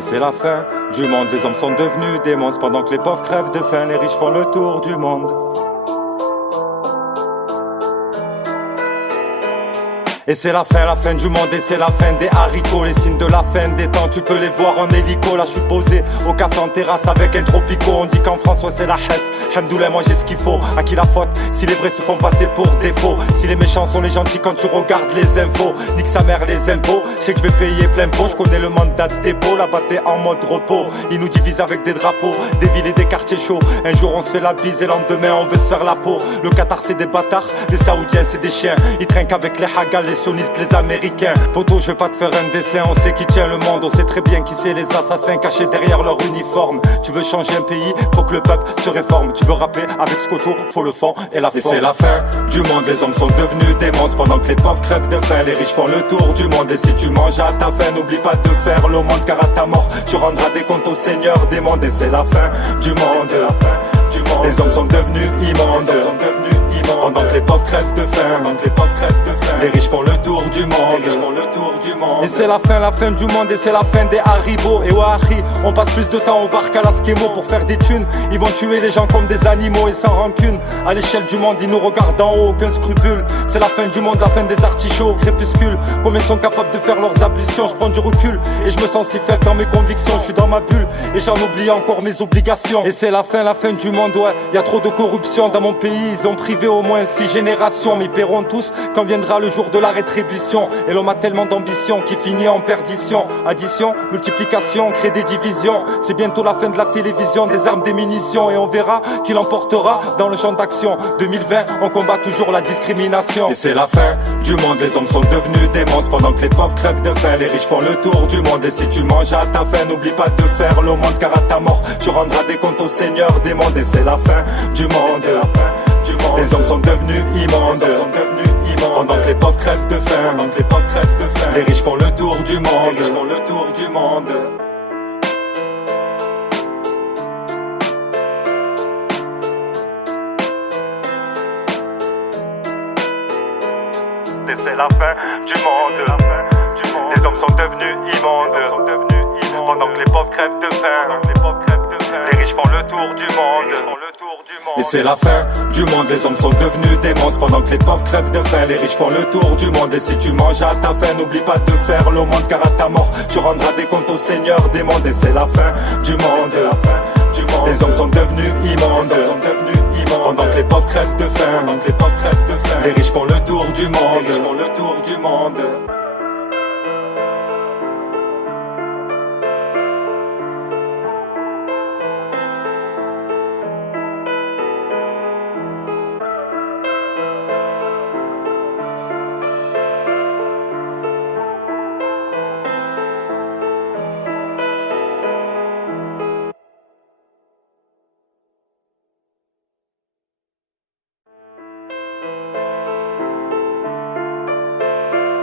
Et c'est la fin du monde, les hommes sont devenus des monstres. Pendant que les pauvres crèvent de faim, les riches font le tour du monde. Et c'est la fin du monde et c'est la fin des haricots. Les signes de la fin des temps, tu peux les voir en hélico. Là je suis posé au café en terrasse avec un tropico. On dit qu'en France ouais, c'est la Hesse. Hamdoulah, moi j'ai ce qu'il faut. À qui la faute? Si les vrais se font passer pour défaut. Si les méchants sont les gentils quand tu regardes les infos. Nique sa mère les impôts. Je sais que je vais payer plein pot. Je connais le mandat de dépôt. Là-bas t'es en mode repos. Ils nous divisent avec des drapeaux, des villes et des quartiers chauds. Un jour on se fait la bise et le lendemain on veut se faire la peau. Le Qatar c'est des bâtards, les Saoudiens c'est des chiens. Ils trinquent avec les hagas, les sionistes, les Américains. Poto, je vais pas te faire un dessin, on sait qui tient le monde. On sait très bien qui c'est les assassins cachés derrière leur uniforme. Tu veux changer un pays, faut que le peuple se réforme. Tu veux rapper avec Scocho, faut le fond et la forme. Et c'est la fin du monde, les hommes sont devenus des monstres. Pendant que les pauvres crèvent de faim, les riches font le tour du monde. Et si tu manges à ta faim, n'oublie pas de faire le monde. Car à ta mort, tu rendras des comptes au Seigneur des mondes. Et c'est la fin du monde, les hommes sont devenus immondes. Pendant que les pauvres crèvent de faim, les riches font le tour du monde. Et c'est la fin du monde et c'est la fin des haribots. Et Wahari, on passe plus de temps au bar qu'à l'Askemo pour faire des thunes. Ils vont tuer les gens comme des animaux et sans rancune. À l'échelle du monde, ils nous regardent d'en haut, aucun scrupule. C'est la fin du monde, la fin des artichauts au crépuscule. Combien sont capables de faire leurs ablutions? Je prends du recul et je me sens si faible dans mes convictions. Je suis dans ma bulle et j'en oublie encore mes obligations. Et c'est la fin du monde, ouais. Y'a trop de corruption dans mon pays. Ils ont privé au moins 6 générations. Mais ils paieront tous quand viendra le jour de la rétribution. Et l'homme a tellement d'ambition qui finit en perdition. Addition, multiplication, crée des divisions. C'est bientôt la fin de la télévision, des armes, des munitions. Et on verra qui l'emportera dans le champ d'action. 2020, on combat toujours la discrimination. Et c'est la fin du monde, les hommes sont devenus des monstres. Pendant que les pauvres crèvent de faim, les riches font le tour du monde. Et si tu manges à ta faim, n'oublie pas de faire le monde. Car à ta mort, tu rendras des comptes au Seigneur des mondes. Et c'est la fin du monde, les hommes sont devenus immondes. Pendant que les pauvres crèvent de faim, les riches font le tour du monde. Et c'est la fin du monde. Les hommes sont devenus immondes. Pendant que les pauvres crèvent de faim, les riches font le tour du monde. Et c'est la fin du monde, les hommes sont devenus des monstres. Pendant que les pauvres crèvent de faim, les riches font le tour du monde. Et si tu manges à ta faim, n'oublie pas de faire le monde. Car à ta mort, tu rendras des comptes au Seigneur des mondes. Et c'est la fin du monde, les hommes sont devenus immondes. Pendant que les pauvres crèvent de faim, les riches font le tour du monde.